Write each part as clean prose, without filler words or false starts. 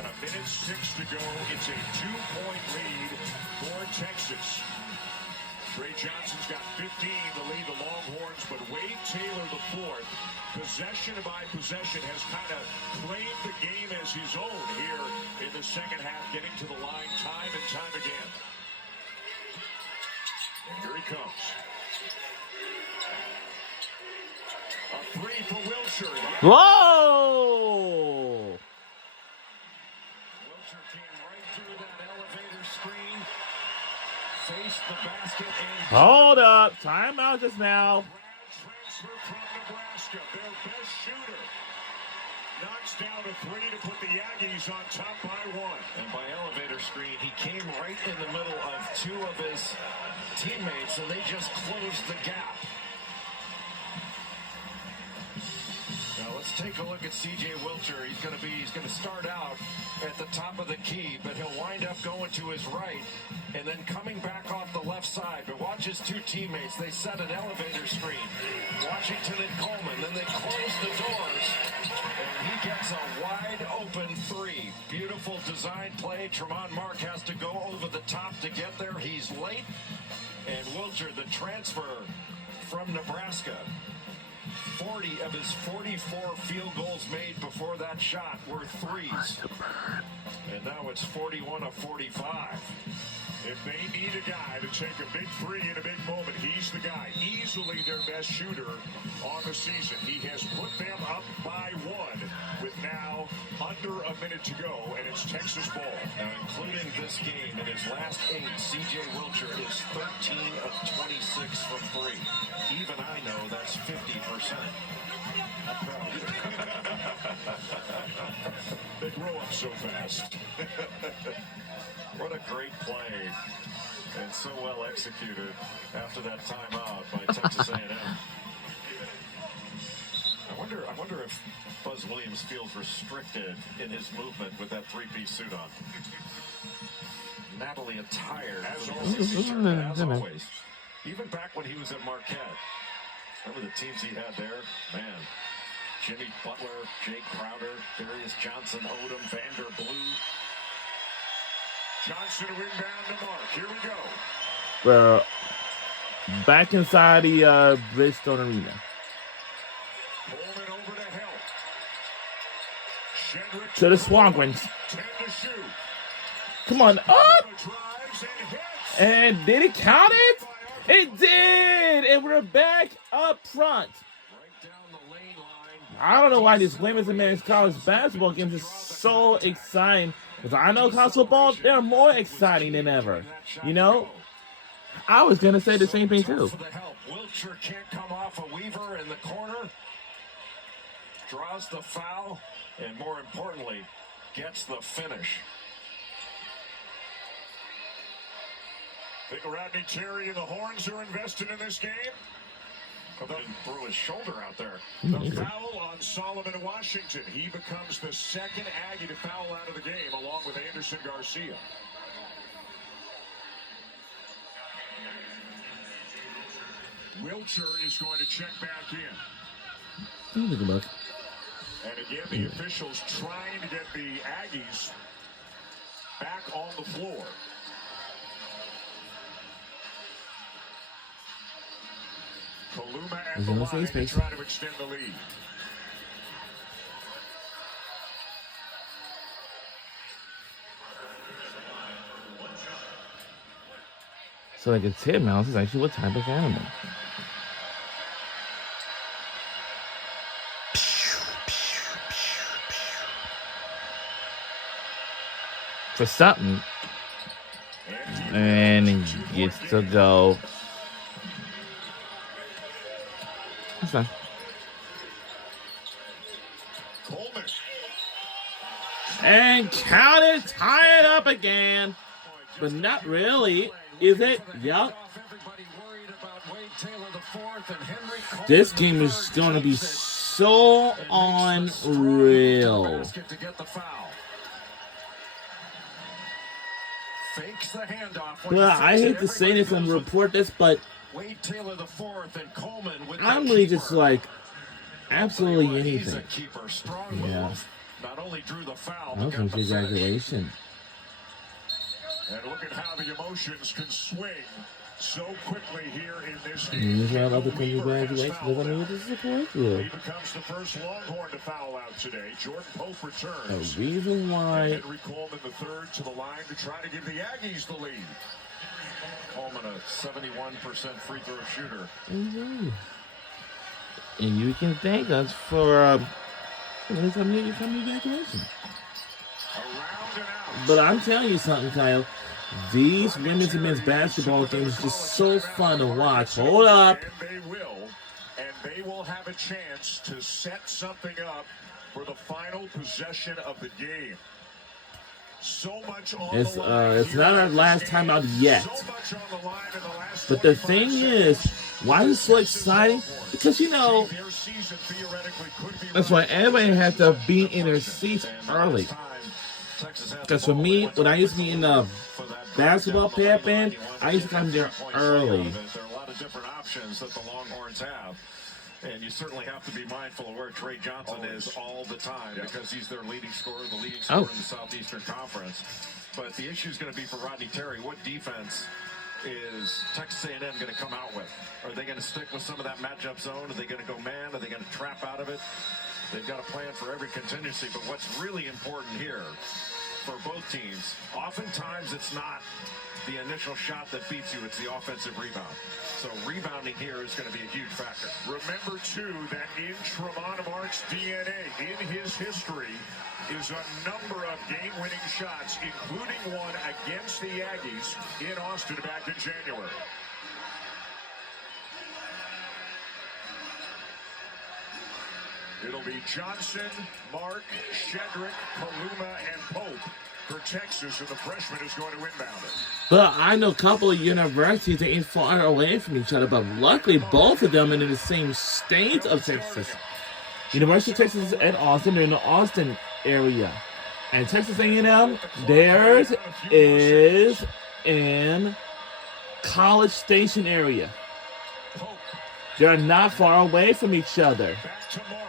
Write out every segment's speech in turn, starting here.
than a minute 6 to go. It's a 2-point lead for Texas. Trey Johnson's got 15 to lead the Longhorns, but Wade Taylor, the fourth, possession by possession, has kind of claimed the game as his own here in the second half, getting to the line time and time again. Here he comes. A three for Wilshire. Whoa! Wilshire came right through that elevator screen. Faced the basket and Hold up. Timeout just now. transfer from Nebraska. Their best shooter knocks down a three to put the Aggies on top by one. And by elevator screen, he came right in the middle of two of his teammates, and they just closed the gap. Now let's take a look at C.J. Wilcher. He's going to start out at the top of the key, but he'll wind up going to his right and then coming back off the left side. But watch his two teammates. They set an elevator screen. Washington and Coleman. Then they close the doors, and he gets a wide open three. Beautiful design play. Tremont Mark has to go over the top to get there. He's late. And Wilcher, the transfer from Nebraska, 40 of his 44 field goals made before that shot were threes. And now it's 41 of 45. If they need a guy to take a big three in a big moment, he's the guy. Easily their best shooter on the season. He has put them up by one with now under a minute to go, and it's Texas ball. Now, including this game, in his last 8, C.J. Wilcher is 13 of 26 from three. Even I know that's 50%. I'm proud of you. They grow up so fast. What a great play, and so well executed after that timeout by Texas A&M. I wonder if Buzz Williams feels restricted in his movement with that three-piece suit on. Natalie attired as always. Even back when he was at Marquette. Remember the teams he had there? Man. Jimmy Butler, Jake Crowder, Darius Johnson, Odom, Vander Blue. Johnson to inbound to Mark. Here we go. Well, back inside the Bridgestone Arena. Coleman over to help. Shedrick To the Swampwings. 10 to shoot. Come on, up! Drives and hits. And did it count it? It did! And we're back up front. Right down the lane line. I don't know why these women's and men's college basketball games are so exciting. Because I know college football, they're more exciting than ever. You know? I was going to say the same thing, too. For the help. Wilcher can't come off a Weaver in the corner. Draws the foul. And more importantly, gets the finish. Think Rodney Terry and the Horns are invested in this game. Didn't throw his shoulder out there. The foul on Solomon Washington. He becomes the second Aggie to foul out of the game, along with Anderson Garcia. Wilcher is going to check back in. And again, the officials trying to get the Aggies back on the floor. Kaluma at the line to try to extend the lead. So like a tin mouse is actually what type of animal? For something. And he gets to go. That's fine. Coleman. And count it, tie it up again. But not really, is it? Yup. This game is going to be so unreal. Well, I hate to say this and report this, but I'm really just like absolutely anything. Yeah. not only drew the foul, Oh, but got the finish. congratulations. And look at how the emotions can swing so quickly here in this game. He's not about to congratulations. Doesn't mean to support you. He becomes the first Longhorn to foul out today. Jordan Pope returns. The reason why. And Henry Coleman the third to the line to try to give the Aggies the lead. Coleman, a 71% free throw shooter. Mm-hmm. And you can thank us for congratulations. Around and out. But I'm telling you something, Kyle. These women's and men's basketball games are just so fun to watch. Hold up. And they will have a chance to set something up for the final possession of the game. So much on It's the line it's not our last time out yet. So much on the line in the last But the 25 thing is, why is it so exciting? Because, you know, their season theoretically could be that's why everybody has to be in their seats early. Because for me, when I used to be in the basketball pep band, I used to come there early. There are a lot of different options that the Longhorns have. And you certainly have to be mindful of where Trey Johnson is all the time because he's their leading scorer, the leading scorer in the Southeastern Conference. But the issue is going to be for Rodney Terry. What defense is Texas A&M going to come out with? Are they going to stick with some of that matchup zone? Are they going to go man? Are they going to trap out of it? They've got a plan for every contingency. But what's really important here for both teams, oftentimes it's not the initial shot that beats you, it's the offensive rebound. So rebounding here is going to be a huge factor. Remember, too, that in Tremont Mark's DNA, in his history, is a number of game-winning shots, including one against the Aggies in Austin back in January. It'll be Johnson, Mark, Shedrick, Kaluma, and Pope for Texas, and the freshman is going to inbound it. But I know a couple of universities that ain't far away from each other, but luckily both of them are in the same state of Texas. University of Texas at Austin, they're in the Austin area. And Texas A&M, theirs is in College Station area. They're not far away from each other.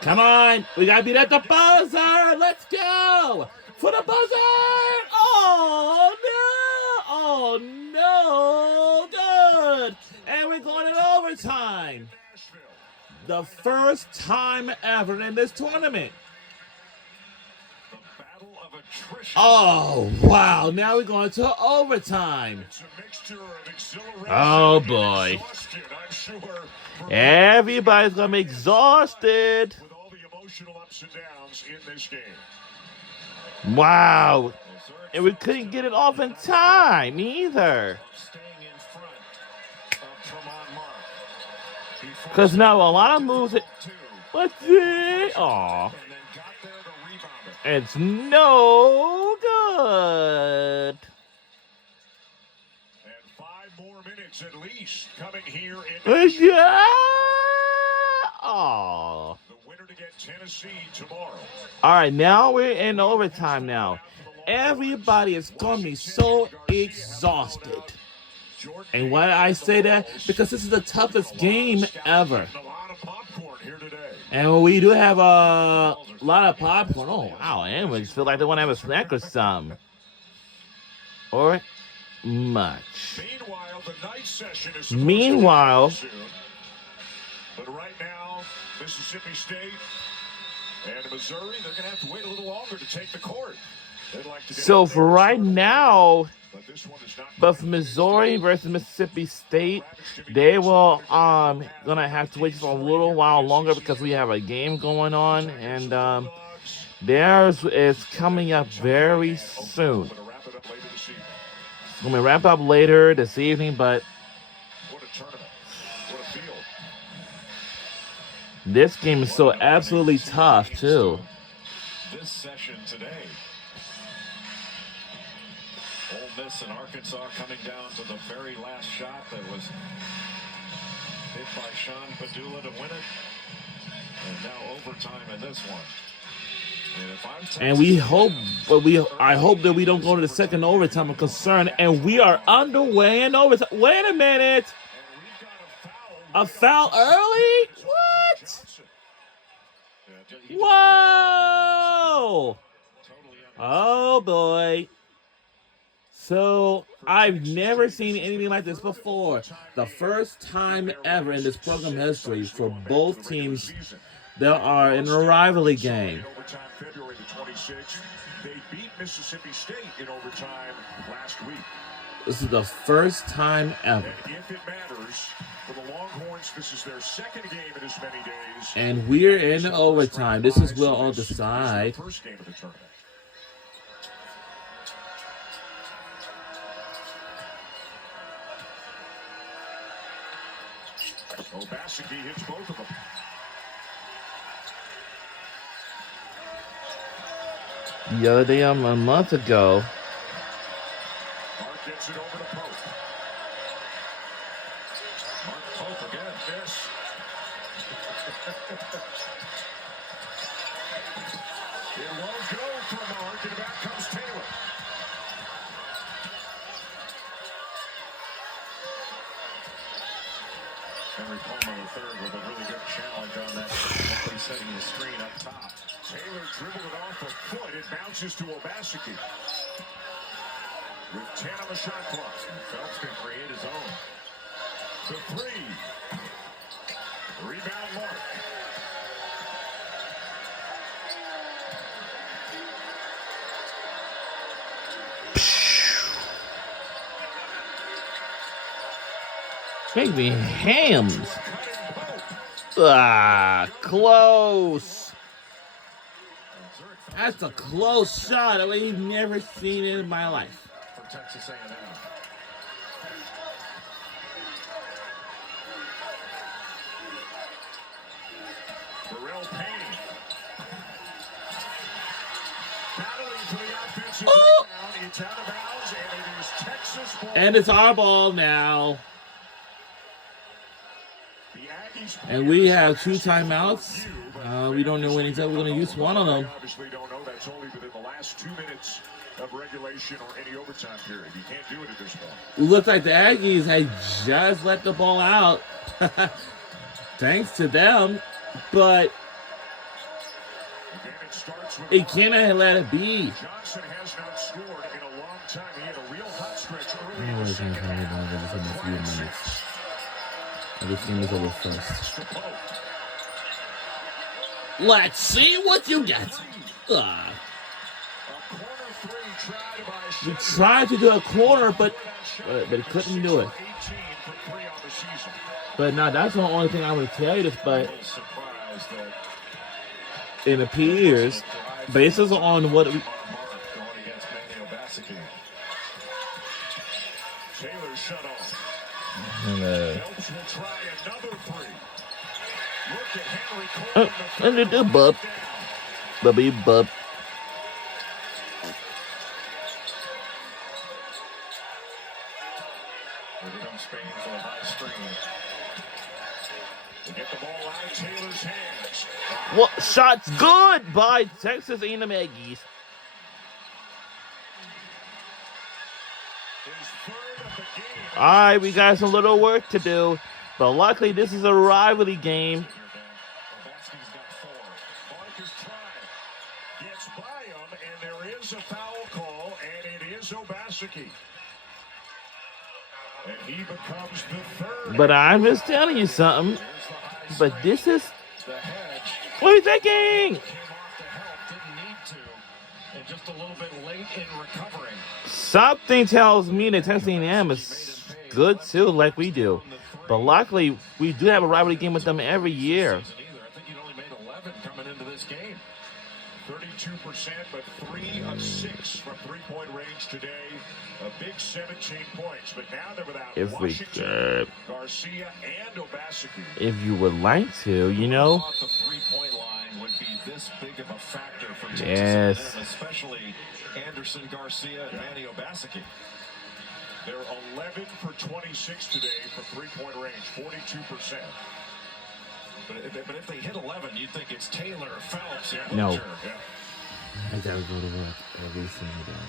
Come on, we gotta be at the buzzer. Let's go for the buzzer. Oh no, good. And we're going in overtime. The first time ever in this tournament. Oh wow! Now we're going to overtime. Oh boy. Everybody's gonna be exhausted. With all the emotional ups and downs in this game. Wow. And we couldn't get it off in time either. Because now a lot of moves. What's it? Aw. It's no good. And 5 more minutes at least coming here in Yeah. Oh. the winner to get Tennessee tomorrow. All right, now we're in overtime now. Everybody is going to be so exhausted. And why I say that? Because this is the toughest game ever. And we do have a lot of popcorn. Oh, wow. And we just feel like they want to have a snack or something. Or much. Meanwhile, the night session is but right now, Mississippi State and Missouri, they're going to have to wait a little longer to take the court. Like to so for right now, but for Missouri State versus Mississippi State, they will gonna have to wait for a little while longer because we have a game going on, and theirs is coming up very soon. It's gonna wrap up later this evening, but what a tournament. What a field. This game is so absolutely tough too. This session today. Ole Miss and Arkansas coming down to the very last shot that was hit by Sean Padula to win it. And now overtime in this one. And if I'm Texas, And we hope, I hope that we don't go to the second overtime. I'm concerned, and we are underway in overtime. Wait a minute, a foul early? What? Whoa! Oh! Oh, boy. So, I've never seen anything like this before. The first time ever in this program history for both teams that are in a rivalry game. February the 26th. They beat Mississippi State in overtime last week. This is the first time ever. And if it matters, for the Longhorns, this is their second game in as many days. And we're in overtime. This is where I'll decide. First game of the tournament. Obaseki hits both of them. The other day, a month ago. Mark gets it over to Pope. Mark Pope again, miss. It won't go for Mark, and back comes Taylor. Henry Palmer III with a really good challenge on that. He's setting the screen up top. Taylor dribbled it off a foot. It bounces to Obaseki. With 10 on the shot clock. Phelps can create his own. The three. Rebound Mark. Make me hams. Ah, close. That's a close shot. I've never seen it in my life. For Texas A&M. Burrell Payne. Battling for the offensive Oh! rebound. It's out of bounds, and it is Texas ball. And it's our ball now. The Aggies And we have 2 timeouts. We don't know when we're going to use one of them. obviously don't know. That's only within the last 2 minutes of regulation or any overtime period. You can't do it at this point. It looks like the Aggies had just let the ball out. Thanks to them. But Again, it starts with it cannot let it be. Johnson has not scored in a long time. He had a real hot stretch early in the Anyways, second I'm half. going to in a few minutes. This game is over first. To Pope. Let's see what you get. A corner three tried by We Shedden. tried to do a corner, but it couldn't do it. 18 from 3 on the season. But now that's the only thing I'm going to tell you this, but A little surprised that it appears, basis on what we, Mark going against Manny Obaseki. Taylor shut off. and, Phelps will try another three. Look at Henry Cole. and it did bub. Bubby bub. Here comes Spain for the high screen. To get the ball out of Taylor's hands. What shots good by Texas A&M Aggies. His third of the game. All right, we got some little work to do, but luckily this is a rivalry game. Obaski's got 4. Mark is trying. Gets by him, and there is a foul call, and it is Obaseki. And he becomes the third. But I'm just telling you something. Here's the high But screen. this is The hedge what are you thinking? came off to help, didn't need to, and just a little bit late in recovering. Something tells me that Texas A&M is good too, like we do. But luckily, we do have a rivalry game with them every year. Season either. I think he only made 11 coming into this game. 32%, but 3 of 6 from three-point range today. A big 17 points, but now they're without If we Washington, could, Garcia, and Obaseki. if you would like to, you know. Thought the three-point line would be this big of a factor for Texas Yes. A&M, especially Anderson, Garcia, and Manny Obaseki. They're 11 for 26 today from three-point range, 42%. But if they hit 11, you'd think it's Taylor, Phelps, and No. Butcher. Yeah. I gotta go to work every single day.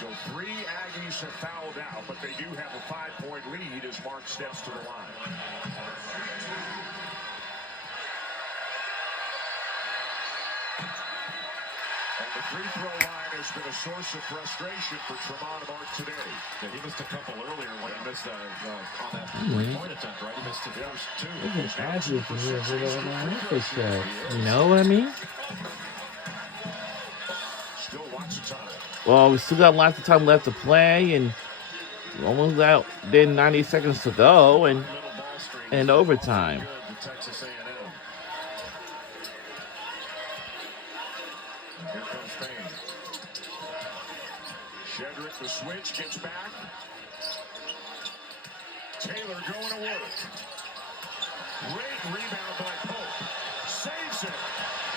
So 3 Aggies have fouled out, but they do have a 5-point lead as Mark steps to the line. free throw line has been a source of frustration for Tremont Mark today. Yeah, he missed a couple earlier when he missed on that three-point attempt, right? He missed the first two. You know what I mean? Still lots of time. Well, we still got lots of time left to play, and almost out then 90 seconds to go, and overtime. Good to Texas A&M. Here comes Payne. Shedrick, the switch, gets back. Taylor going to work. Great rebound by Pope. Saves it.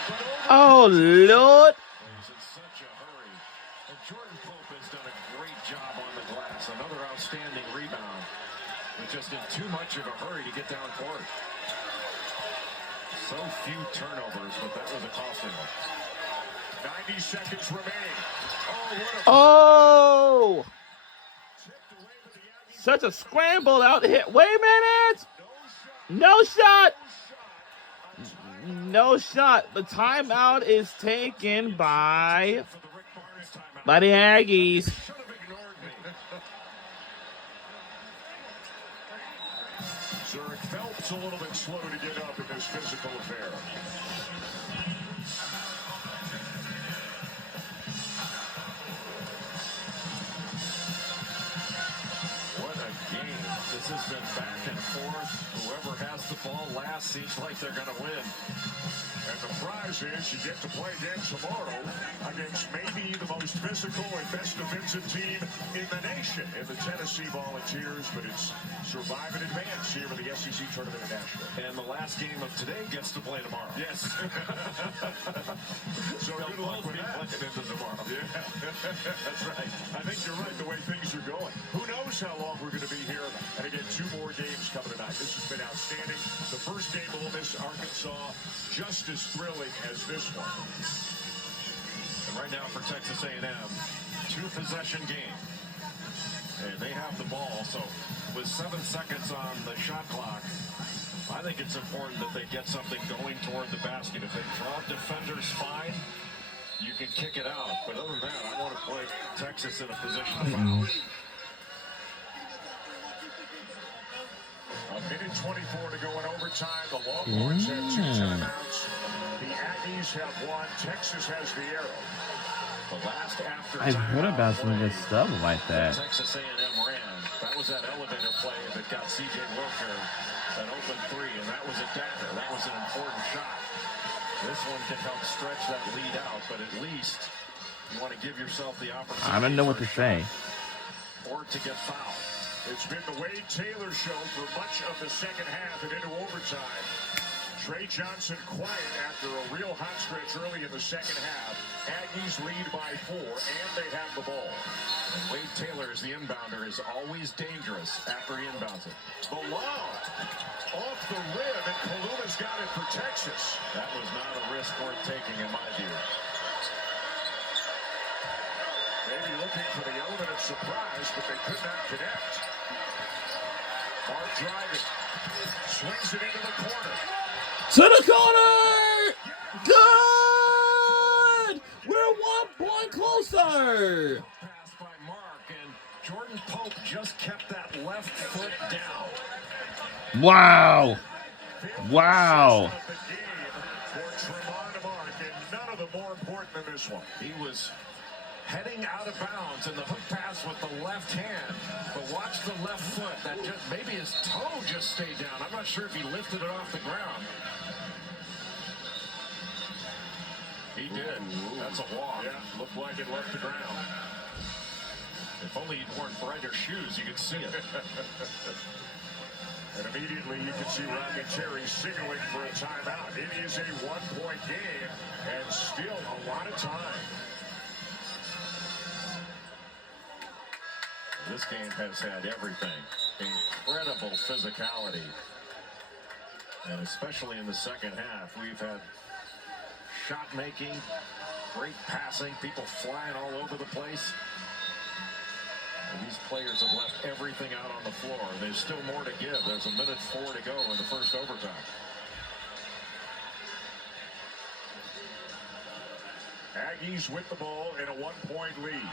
But Oh, Lord. He's in such a hurry. And Jordan Pope has done a great job on the glass. Another outstanding rebound. But just in too much of a hurry to get down court. So few turnovers, but that was a costly one. 90 seconds remaining. Oh, what a Oh! tipped away with the Aggies. Such a scramble out here. Wait a minute! No shot. No shot. The timeout is taken by For the Rick Barnes timeout. the Aggies. Should have ignored me. Zurich Phelps a little bit slow to get up in this physical affair. What a game. This has been back and forth. Whoever has the ball last seems like they're going to win. And the prize is you get to play again tomorrow against maybe the most physical and best defensive team in the nation in the Tennessee Volunteers, but it's survive and advance here in the SEC Tournament in Nashville. And the last game of today gets to play tomorrow. Yes. So They'll good luck both with be that. playing into tomorrow. Yeah, that's right. I think you're right the way things are going. Who knows how long we're going to be here? And again, 2 more games coming tonight. This has been outstanding. The first game will miss Arkansas, just as thrilling as this one. And right now for Texas A&M, 2-possession game. And they have the ball, so with 7 seconds on the shot clock, I think it's important that they get something going toward the basket. If they draw defenders fine, you can kick it out. But other than that, I want to play Texas in a position to foul. A minute 24 to go in overtime. The Longhorns have 2 timeouts. The Aggies have 1. Texas has the arrow. The last after I've heard timeout about some play good stuff like that. Texas A&M ran. That was that elevator play that got C.J. Wilker an open 3, and that was a dagger. That was an important shot. This one can help stretch that lead out, but at least you want to give yourself the opportunity. I don't know what to say. Or to get fouled. It's been the Wade Taylor show for much of the second half and into overtime. Trey Johnson quiet after a real hot stretch early in the second half. Aggies lead by 4, and they have the ball. And Wade Taylor, as the inbounder, is always dangerous after he inbounds it. The lob off the rim, and Kaluma's got it for Texas. That was not a risk worth taking, in my view. Maybe looking for the element of surprise, but they could not connect. Mark driving, swings it into the corner. To the corner! Good! We're 1 point closer! Pass by Mark, and Jordan Pope just kept that left foot down. Wow! Wow! Of the game for Tremont Mark, and none of them more important than this one. He was heading out of bounds in the hook pass with the left hand, but watch the left foot. That just, maybe his toe just stayed down. I'm not sure if he lifted it off the ground. He did. That's a walk. Yeah, looked like it left the ground. If only he'd worn brighter shoes, you could see it. And immediately you can see Rodney Terry signaling for a timeout. It is a 1-point game and still a lot of time. This game has had everything. Incredible physicality. And especially in the second half, we've had shot making, great passing, people flying all over the place. And these players have left everything out on the floor. There's still more to give. There's a minute 4 to go in the first overtime. Aggies with the ball in a 1-point lead.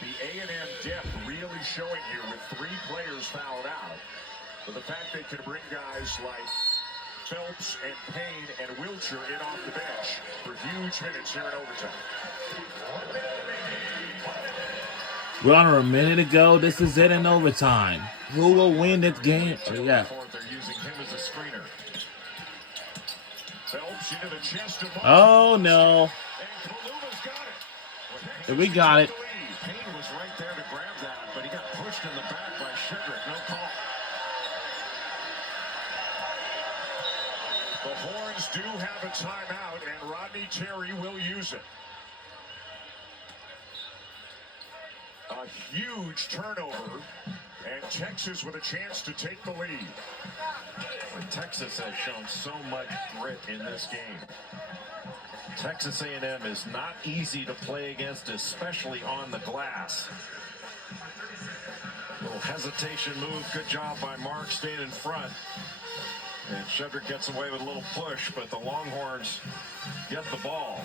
The A&M depth really showing here with 3 players fouled out. But the fact they can bring guys like Phelps and Payne and Wiltshire in off the bench for huge minutes here in overtime. We're on a minute to go. This is it in overtime. Who will win this game? They're using him as a screener. Phelps into the chest of Oh, no. And Kaluma's got it. We got it. Payne was right there to grab that, but he got pushed in the back by Shedrick. No call. The Horns do have a timeout, and Rodney Terry will use it. A huge turnover, and Texas with a chance to take the lead. Texas has shown so much grit in this game. Texas A&M is not easy to play against, especially on the glass. Little hesitation move. Good job by Mark staying in front. And Shedrick gets away with a little push, but the Longhorns get the ball.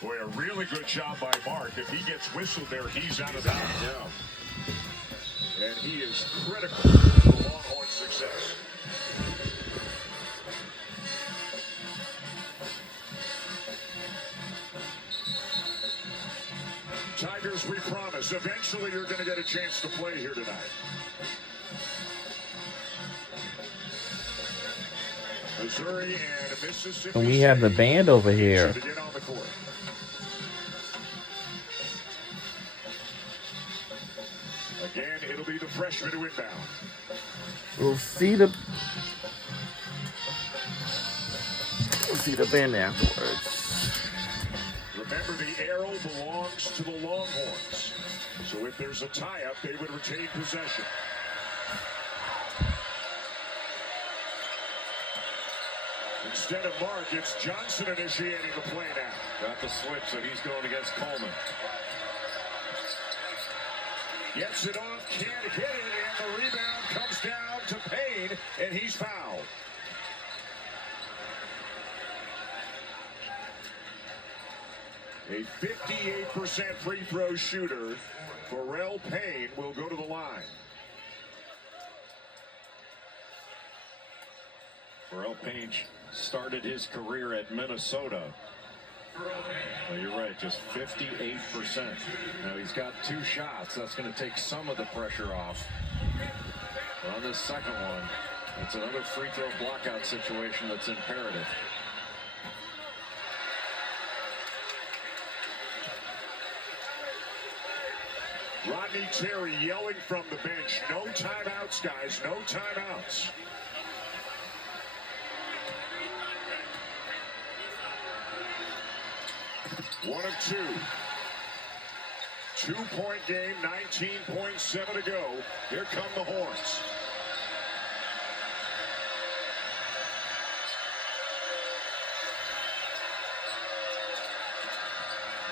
Boy, a really good job by Mark. If he gets whistled there, he's out of bounds. Yeah. And he is critical to the Longhorns' success. Tigers, we promise, eventually you're going to get a chance to play here tonight. Missouri and Mississippi. And we have the band over here. To get on the court. Again, it'll be the freshman who inbound. We'll see the band afterwards. Remember, the arrow belongs to the Longhorns. So if there's a tie-up, they would retain possession. Instead of Mark, it's Johnson initiating the play now. Got the switch, so he's going against Coleman. Gets it off, can't hit it, and the rebound comes down to Payne, and he's fouled. A 58% free throw shooter, Pharrell Payne, will go to the line. Pharrell Payne started his career at Minnesota. Well, you're right, just 58%. Now he's got 2 shots. That's going to take some of the pressure off. But on this second one, it's another free throw blockout situation that's imperative. Rodney Terry yelling from the bench, no timeouts, guys, no timeouts. One of 2. 2-point game, 19.7 to go. Here come the Horns.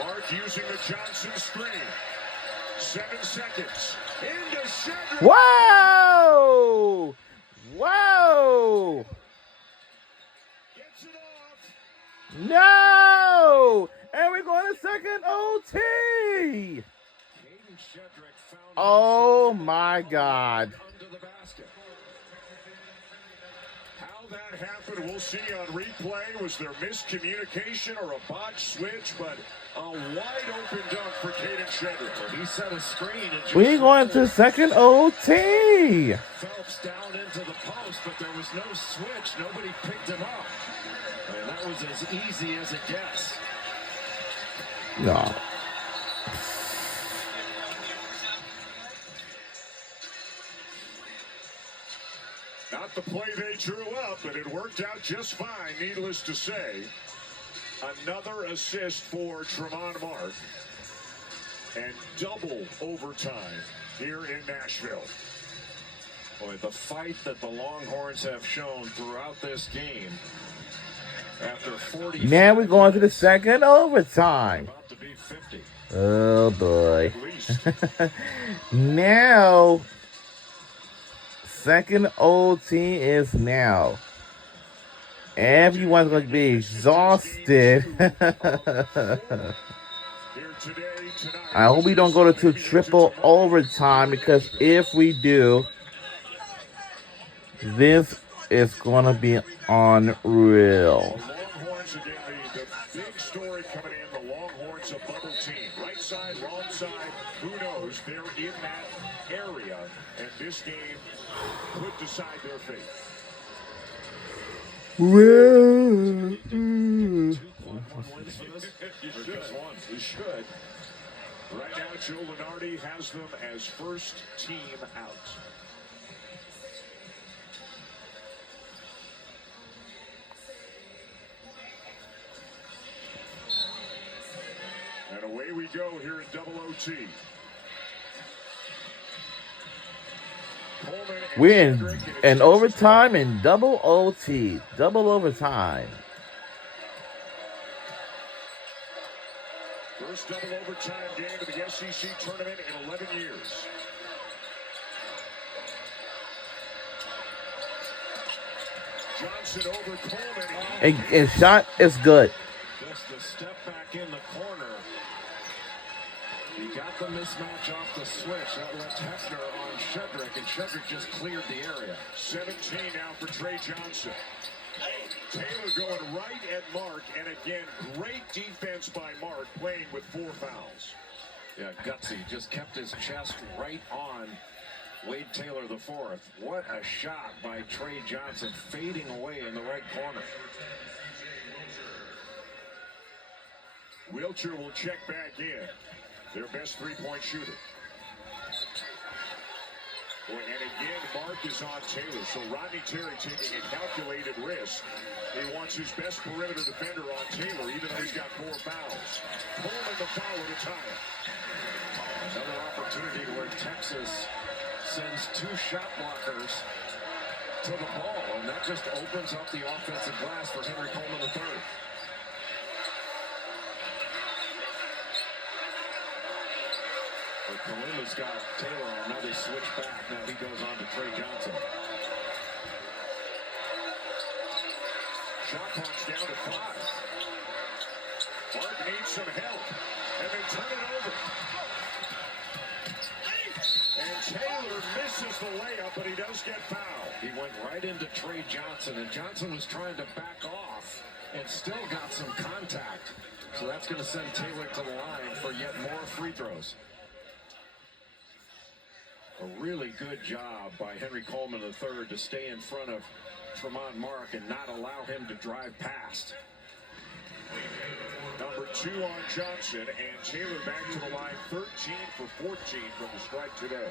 Mark using the Johnson screen. 7 seconds. Into Shedrick. Whoa! Whoa! Gets it off. No! And we're going to second OT! Oh my God. Under the basket. How that happened, we'll see on replay. Was there miscommunication or a botch switch? But a wide open dunk for Caden Shedrick. He set a screen. And We're going to second OT! Phelps down into the post, but there was no switch. Nobody picked him up. And that was as easy as it gets. No. Not the play they drew up, but it worked out just fine, needless to say. Another assist for Tremont Mark. And double overtime here in Nashville. Boy, the fight that the Longhorns have shown throughout this game. After 40. Now we're going to the second overtime. About to be 50. Oh boy. Now, second OT is now. Everyone's going to be exhausted. Here today, tonight. I hope we don't go to triple overtime, because if we do, this is going to be unreal. The Longhorns again, the big story coming in. The Longhorns, a bubble team. Right side, wrong side, who knows? They're in that area, and this game could decide their fate. You should. Right now, Joe Lenardi has them as first team out. And away we go here in double OT. We're in overtime and double OT. Double overtime. First double overtime game of the SEC tournament in 11 years. Johnson over Coleman. And shot is good. Just a step back in the corner. He got the mismatch off the switch. That left Hefner on Shedrick, and Shedrick just cleared the area. 17 now for Trey Johnson. Taylor going right at Mark, and again, great defense by Mark, playing with 4 fouls. Yeah, gutsy. Just kept his chest right on Wade Taylor the fourth. What a shot by Trey Johnson, fading away in the right corner. Wilcher will check back in. Their best three-point shooter. And again, Mark is on Taylor. So Rodney Terry taking a calculated risk. He wants his best perimeter defender on Taylor, even though he's got 4 fouls. Coleman the foul to tie it. Another opportunity where Texas sends 2 shot blockers to the ball, and that just opens up the offensive glass for Henry Coleman III. But Kalima's got Taylor on. Now they switch back. Now he goes on to Trey Johnson. Shot clock's down to 5. Mark needs some help, and they turn it over. And Taylor misses the layup, but he does get fouled. He went right into Trey Johnson, and Johnson was trying to back off and still got some contact. So that's going to send Taylor to the line for yet more free throws. A really good job by Henry Coleman III to stay in front of Tremont Mark and not allow him to drive past. Number 2 on Johnson, and Taylor back to the line, 13 for 14 from the strike today.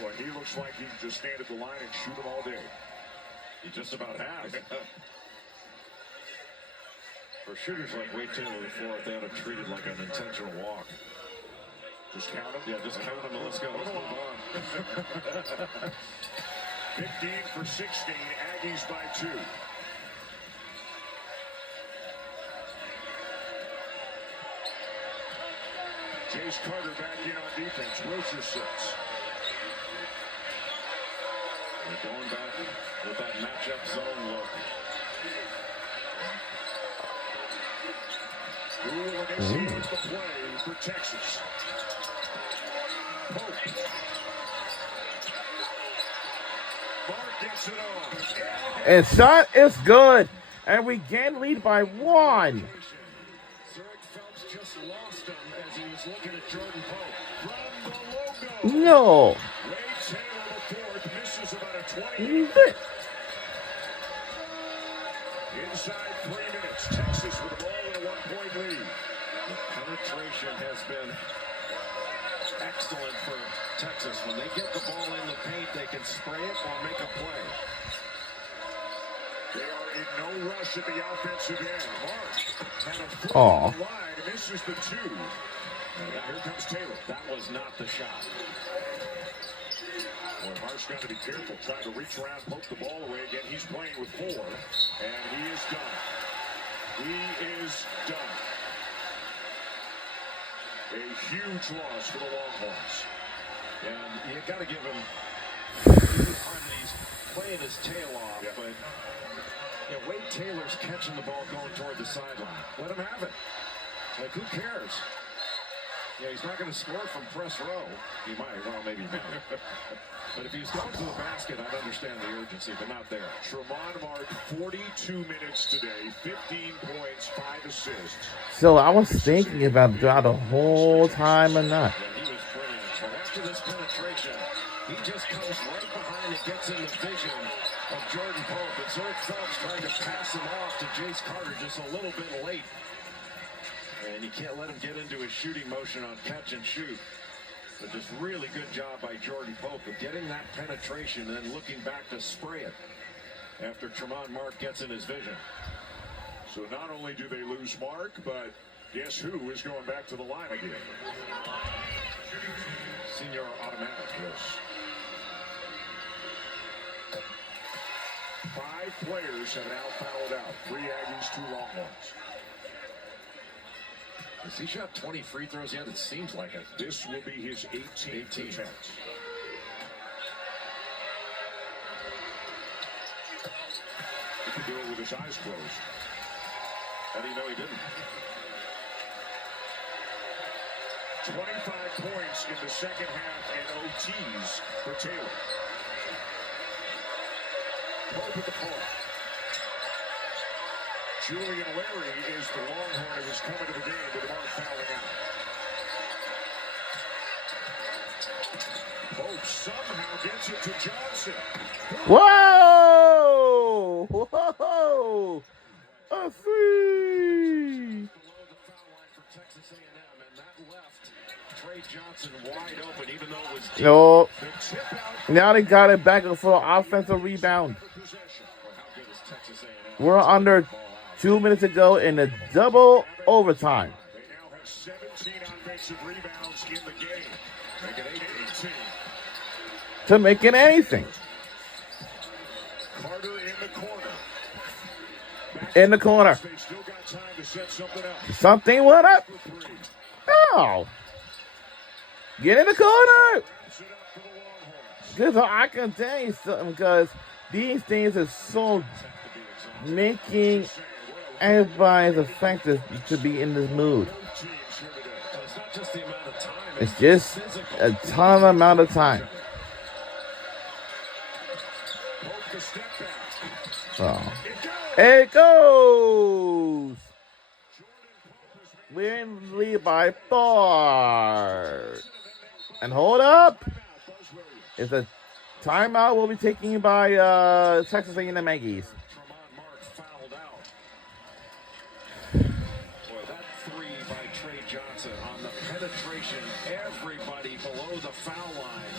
Well, he looks like he can just stand at the line and shoot them all day. He just about has. For shooters like Wade Taylor IV, they ought to treat it like an intentional walk. Just count them? Yeah, just count them and let's go. Let's move on. 15 for 16, Aggies by 2. Chase Carter back in on defense. Wilcher sits. They're going back with that matchup zone look. Who will initiate the play for Texas? Pope. Mark gets it on. And shot is good. And we again lead by 1. Zurich Phelps just lost him as he was looking at Jordan Pope. From the logo. No. Wade Taylor the fourth misses about a 20. Inside 3 minutes, Texas with the ball in a 1-point lead. The penetration has been excellent for Texas. When they get the ball in the paint, they can spray it or make a play. They are in no rush at the offensive end. Mark had a foot Aw. on the line, misses the 2. And here comes Taylor. That was not the shot. Well, Mark's got to be careful, trying to reach around, poke the ball away again. He's playing with 4, and he is done. He is done. A huge loss for the Longhorns. And you got to give him credit. He's playing his tail off, but Wade Taylor's catching the ball going toward the sideline. Let him have it. Like, who cares? He's not going to score from press row. He might. Well, maybe not. But if he's going to the basket, I'd understand the urgency, but not there. Tremont marked 42 minutes today, 15 points, 5 assists. So I was thinking about throughout the whole time or not. Yeah, he was brilliant. But after this penetration, he just comes right behind and gets in the vision of Jordan Pope. And Zerk Phelps trying to pass him off to Jace Carter just a little bit late. And you can't let him get into his shooting motion on catch and shoot. But just really good job by Jordan Pope of getting that penetration and then looking back to spray it after Tremont Mark gets in his vision. So not only do they lose Mark, but guess who is going back to the line again? Senior automatic. Yes. 5 players have now fouled out. 3 Aggies, 2 Longhorns. Has he shot 20 free throws yet? It seems like it. This will be his 18th attempt. He could do it with his eyes closed. How do you know he didn't? 25 points in the second half and OTs for Taylor. Pope at the point. Julian Larry is the Longhorn who's coming to the game with Mark fouling out. Pope somehow gets it to Johnson. Whoa! Whoa! A free! Below the foul line for Texas A&M, and that left Trey Johnson wide open, even though it was deep. No. The tip out. Now they got it back for an offensive rebound. Well, how good is Texas A&M? We're under 2 minutes to go in the double overtime. They now have 17 offensive rebounds in the game. Make it 18. To making anything. Carter in the corner. In the corner. They still got time to set something up. Something went up. For 3. Oh. Get in the corner. Wraps it up for the Longhorns. Because I can tell you something, because these things are so making everybody's effective to be in this mood. Both teams here today. Well, it's not just the amount of time. It's just a ton of amount of time. Pope the step back. Oh. It goes. It goes. Jordan Pope has made We're in the lead by 4. And hold up. Buzz Williams. It's a timeout will be taken by Texas A&M Aggies. Tremont Mark fouled out. Boy, that 3 by Trey Johnson on the penetration. Everybody below the foul line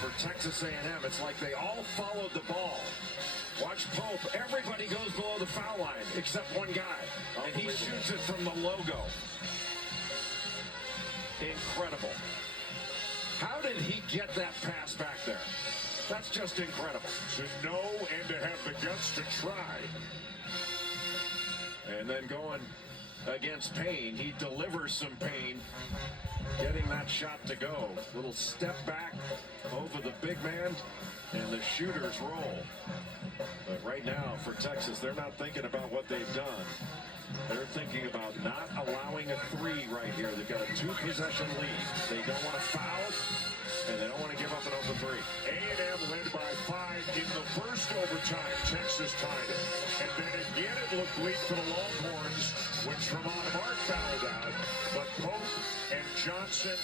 for Texas A&M. It's like they all followed the ball. Watch Pope. Everybody goes below the foul line except one guy. And he shoots it from the logo. Incredible. How did he get that pass back there? That's just incredible. To know and to have the guts to try. And then going against Payne, he delivers some Payne, getting that shot to go. Little step back over the big man, and the shooters roll. But right now for Texas, they're not thinking about what they've done. They're thinking about not allowing a 3 right here. They've got a 2-possession lead. They don't want to foul, and they don't want to give up an open 3. A&M led by 5 in the first overtime. Texas tied it. And then again it looked bleak for the Longhorns when Tremont Mark fouled out. But Pope and Johnson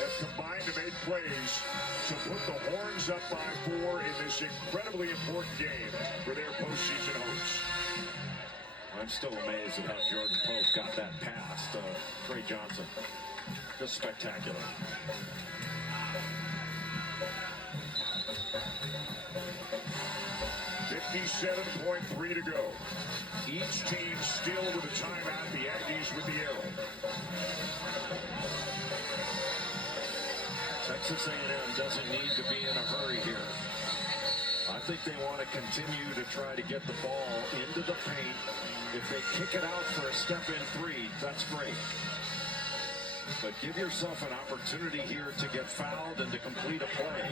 have combined to make plays to put the Horns up by 4 in this incredibly important game for their postseason hopes. I'm still amazed at how Jordan Pope got that pass to Trey Johnson. Just spectacular. .3 to go. Each team still with a timeout. The Aggies with the arrow. Texas A&M doesn't need to be in a hurry here. I think they want to continue to try to get the ball into the paint. If they kick it out for a step-in 3, that's great. but give yourself an opportunity here to get fouled and to complete a play.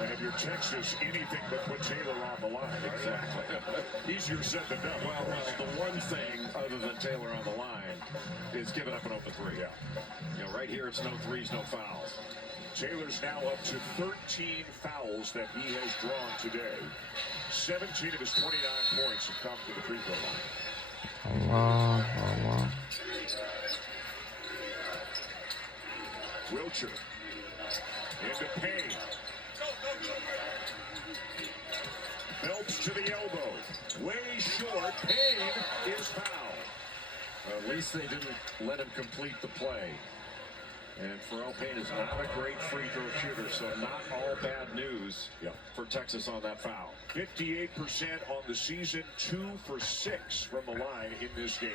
And if you're Texas, anything but put Taylor on the line. Exactly. Easier said than done. Well, the one thing other than Taylor on the line is giving up an open three. Yeah. You know, right here it's no threes, no fouls. Taylor's now up to 13 fouls that he has drawn today. 17 of his 29 points have come to the free throw line. Allah. Wilcher into Payne. Phelps to the elbow. Way short. Payne is fouled. Well, at least they didn't let him complete the play. And Pharrell Payne is not a great free throw shooter, so not all bad news for Texas on that foul. 58% on the season, 2 for 6 from the line in this game.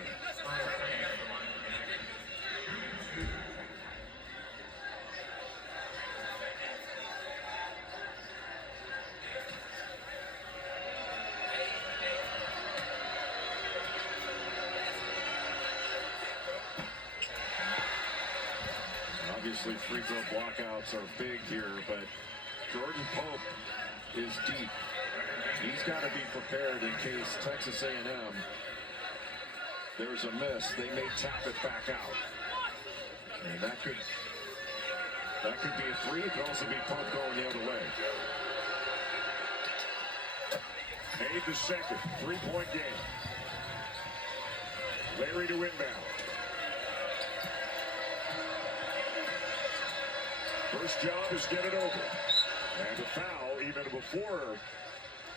Obviously, free throw blockouts are big here, but Jordan Pope is deep. He's got to be prepared in case Texas A&M, there's a miss. They may tap it back out. And that could be a three. It could also be Pope going the other way. Made the second. 3-point game. Larry to inbound. First job is get it over. And a foul even before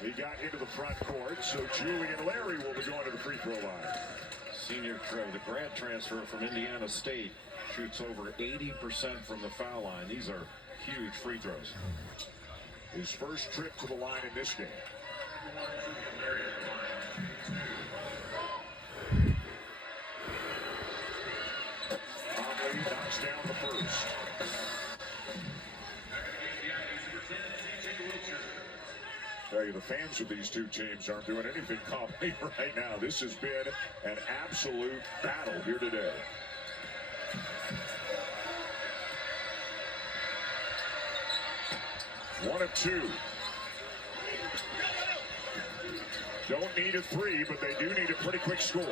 he got into the front court. So Julian Larry will be going to the free throw line. Senior the grad transfer from Indiana State shoots over 80% from the foul line. These are huge free throws. His first trip to the line in this game. Conley knocks down the first. Tell you, the fans of these two teams aren't doing anything calmly right now. This has been an absolute battle here today. One of two. Don't need a three, but they do need a pretty quick score.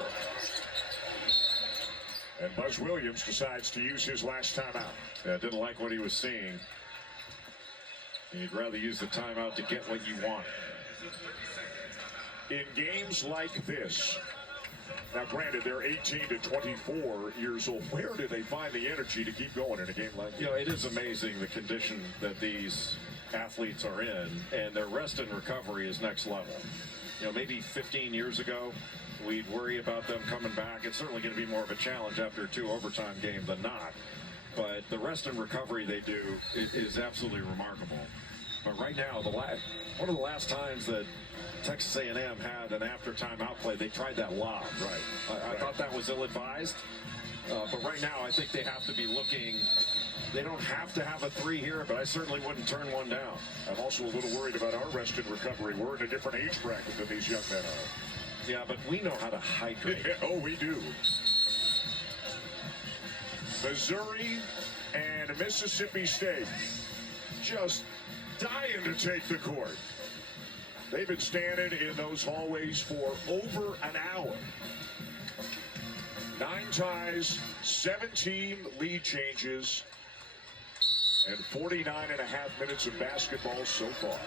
And Buzz Williams decides to use his last timeout. Yeah, didn't like what he was seeing. You'd rather use the timeout to get what you want. In games like this, now granted they're 18 to 24 years old, where do they find the energy to keep going in a game like this? You know, it is amazing the condition that these athletes are in, and their rest and recovery is next level. You know, maybe 15 years ago, we'd worry about them coming back. It's certainly going to be more of a challenge after a 2 overtime game than not. But the rest and recovery they do is absolutely remarkable. But right now, one of the last times that Texas A&M had an after timeout play, they tried that lob. Right. I thought that was ill-advised. But right now, I think they have to be looking. They don't have to have a three here, but I certainly wouldn't turn one down. I'm also a little worried about our rest and recovery. We're in a different age bracket than these young men are. Yeah, but we know how to hydrate. Oh, we do. Missouri and Mississippi State just dying to take the court. They've been standing in those hallways for over an hour. 9 ties, 17 lead changes, and 49 and a half minutes of basketball so far.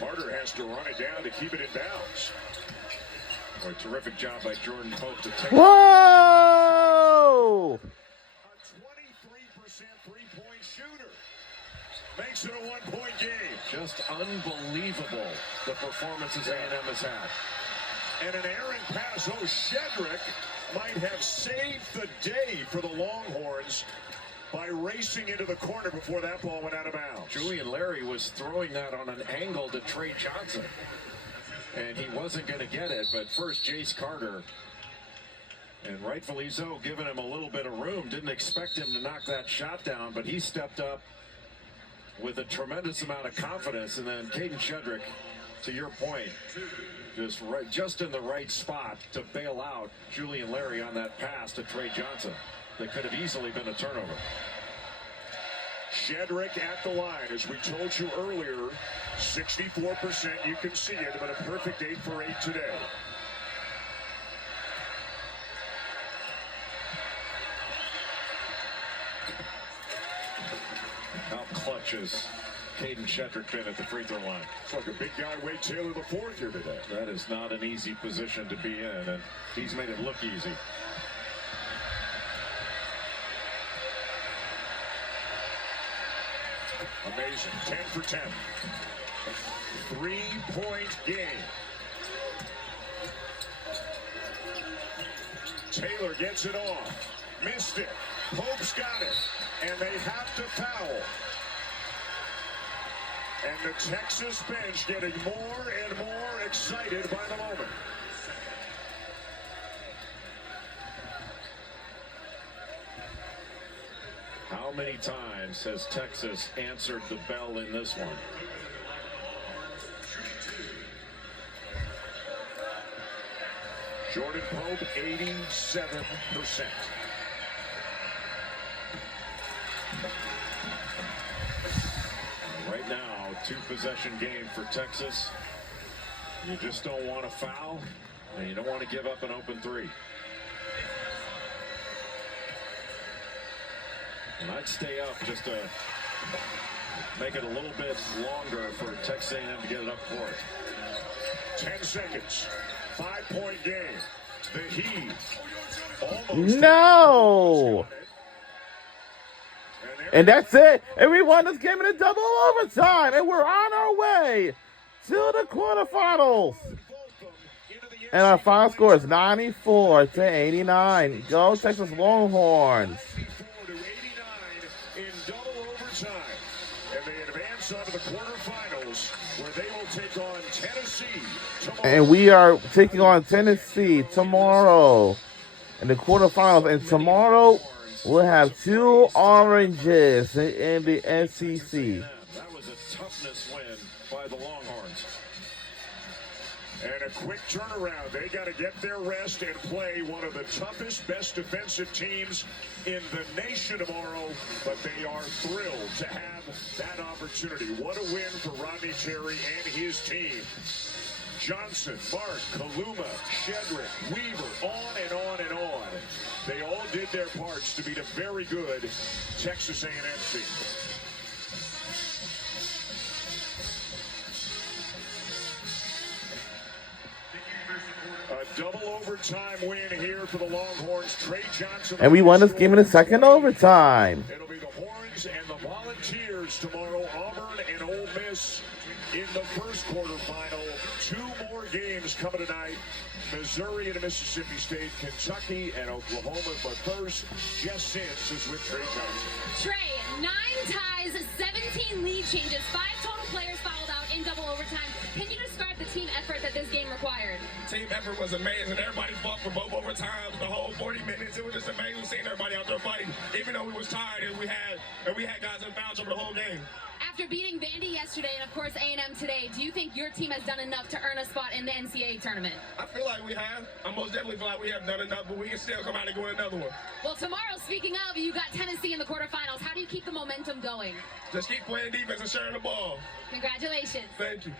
Carter has to run it down to keep it in bounds. A terrific job by Jordan Pope to take. Whoa! A 23% three-point shooter. Makes it a 1-point game. Just unbelievable the performances A&M has had. And an errant pass. Oh, Shedrick might have saved the day for the Longhorns by racing into the corner before that ball went out of bounds. Julian Larry was throwing that on an angle to Trey Johnson. And he wasn't going to get it, but first Jace Carter, and rightfully so, giving him a little bit of room. Didn't expect him to knock that shot down, but he stepped up with a tremendous amount of confidence. And then Caden Shedrick, to your point, Just in the right spot to bail out Julian Larry on that pass to Trey Johnson. That could have easily been a turnover. Shedrick at the line, as we told you earlier, 64%. You can see it, but a perfect 8 for 8 today. How clutch has Caden Shedrick been at the free throw line? It's like a big guy, Wade Taylor the fourth here today. That is not an easy position to be in, and he's made it look easy. Amazing. 10 for 10. 3-point game. Taylor gets it off. Missed it. Pope's got it. And they have to foul. And the Texas bench getting more and more excited by the moment. How many times has Texas answered the bell in this one? Jordan Pope, 87%. Right now, 2-possession game for Texas. You just don't want to foul, and you don't want to give up an open three. And I'd stay up just to make it a little bit longer for Texas A&M to get it up court. 10 seconds. 5-point game. The Heat. Almost. No! And that's it. And we won this game in a double overtime. And we're on our way to the quarterfinals. And our final score is 94-89. Go Texas Longhorns. In double overtime. And they advance onto the quarterfinals, where they will take on Tennessee tomorrow. And we are taking on Tennessee tomorrow in the quarterfinals. And tomorrow we'll have 2 oranges in the SEC. That was a toughness win by the Longhorns. And a quick turnaround. They got to get their rest and play one of the toughest, best defensive teams in the nation tomorrow. But they are thrilled to have that opportunity. What a win for Rodney Terry and his team. Johnson, Mark, Kaluma, Shedrick, Weaver, on and on and on. They all did their parts to beat a very good Texas A&M team. A double overtime win here for the Longhorns. Trey Johnson. And we won this game in the second overtime. It'll be the Horns and the Volunteers tomorrow. Auburn and Ole Miss in the first quarterfinal. 2 more games coming tonight. Missouri and Mississippi State, Kentucky and Oklahoma. But first, Jess Sims is with Trey Johnson. Trey, 9 ties, 17 lead changes, 5 total players fouled out in double overtime. Can you describe the team effort that this game required? Team effort was amazing. Everybody fought for both overtimes, the whole 40 minutes. It was just amazing seeing everybody out there fighting, even though we was tired and we had guys in foul trouble the whole game. After beating Vandy yesterday and, of course, A&M today, do you think your team has done enough to earn a spot in the NCAA tournament? I feel like we have. I most definitely feel like we have done enough, but we can still come out and go in another one. Well, tomorrow, speaking of, you got Tennessee in the quarterfinals. How do you keep the momentum going? Just keep playing defense and sharing the ball. Congratulations. Thank you.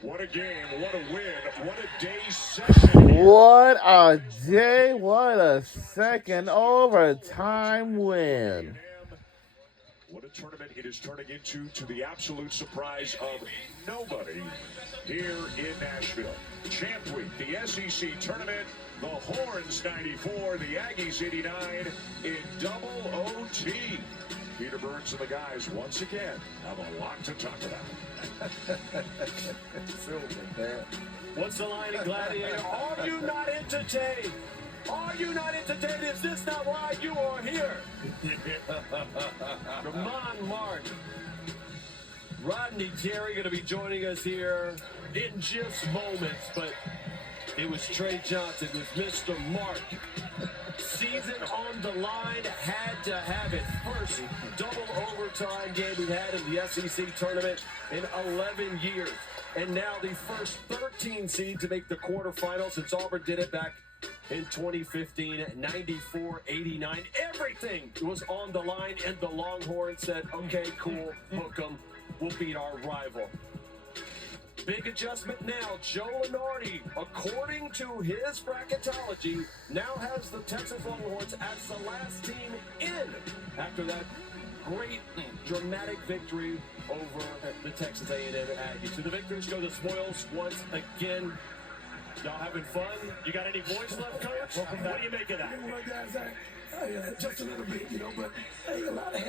What a game, what a win, what a day session. What a day, what a second overtime win. What a tournament it is turning into, to the absolute surprise of nobody here in Nashville. Champ Week, the SEC tournament, the Horns 94, the Aggies 89 in double OT. Peter Burns and the guys once again have a lot to talk about. What's the line in Gladiator? Are you not entertained? Are you not entertained? Is this not why you are here? Come on, Mark. Rodney Terry going to be joining us here in just moments, but it was Trey Johnson with Mr. Mark. Season on the line, had to have it. First double overtime game we've had in the SEC tournament in 11 years. and now the first 13 seed to make the quarterfinals since Auburn did it back in 2015, 94-89. Everything was on the line, and the Longhorns said, okay, cool, hook 'em, we'll beat our rival. Big adjustment now. Joe Lunardi, according to his bracketology, now has the Texas Longhorns as the last team in after that great, dramatic victory over the Texas A&M Aggies. So the victors go the spoils once again. Y'all having fun? You got any voice left, Coach? What do you make of that? Just a little bit, but a lot of